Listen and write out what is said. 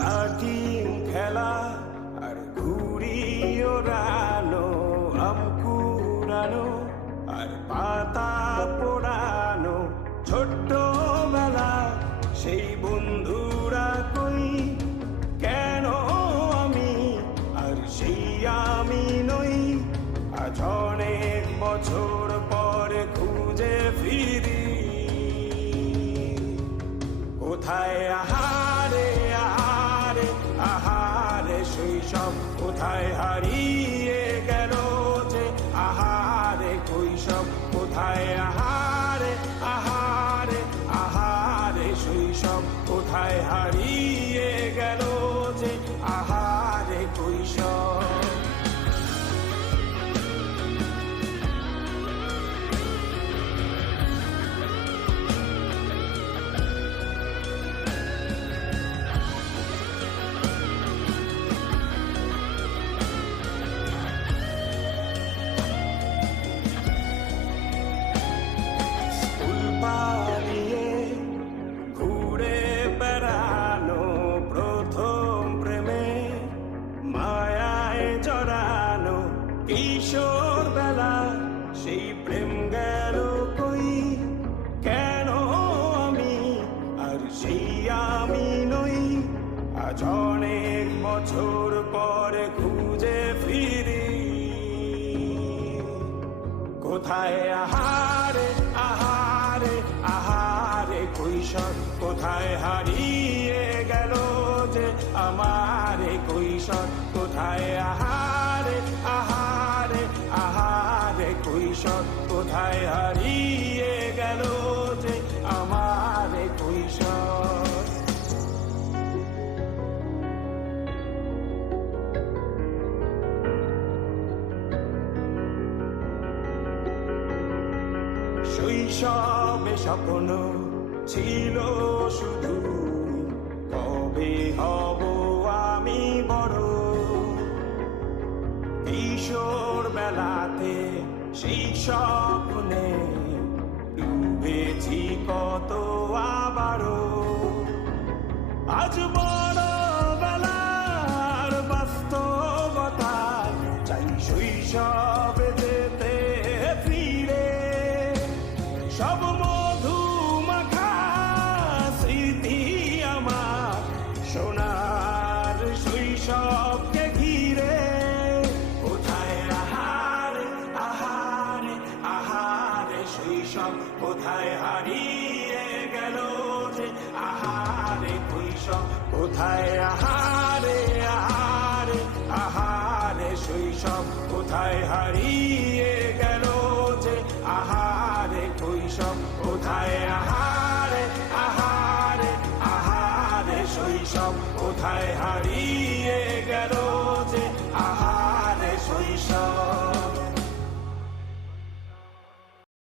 Starting খেলা আর ঘুড়ি ওড়ানো, আম কুড়ানো আর পাতা পোড়ানো, ছোট্টবেলা সেই বন্ধুরা কই, কেন আমি আর সেই আমি নই। আজ অনেক বছর পরে খুঁজে ফিরি, কোথায় আহারে আহারে আহারে শৈশব, কোথায় হারিয়ে গেল যে আহারে কৈশব, কোথায় আহারে আহারে আহারে শৈশব, কোথায় হারিয়ে গেল যে আহারে কৈশব। পালিয়ে ঘুরে বেড়ানো, প্রথম প্রেমে মায়ায় জড়ানো, কিশোর বেলা সেই প্রেম গেল কই, কেন আমি আর সেই আমি নই। আজ অনেক বছর পরে খুঁজে ফিরি, কোথায় আহারে আহারে আহারে কৈশোর, কোথায় হারিয়ে গেল যে আমার কৈশোর, কোথায় আহারে আহারে আহারে কৈশোর, কোথায় হারিয়ে গেল যে আমার কৈশোর। শৈশবে স্বপ্ন ছিল শুধু, কবে হব আমি বড়। কিশোর বেলাতে সেই স্বপ্নে ডুবেছি কত আবারও, আজ বড় বেলার বাস্তবতা চাই শৈশবে যেতে ফিরে। সব মধু মাখা স্মৃতি আমার সোনার শৈশবকে ঘিরে, কোথায় আহারে আহারে আহারে শৈশব, কোথায় হারিয়ে গেল যে আহারে কৈশোর, কোথায় আহারে আহারে আহারে শৈশব, কোথায় হারিয়ে গেল যে আহারে কৈশোর, কোথায়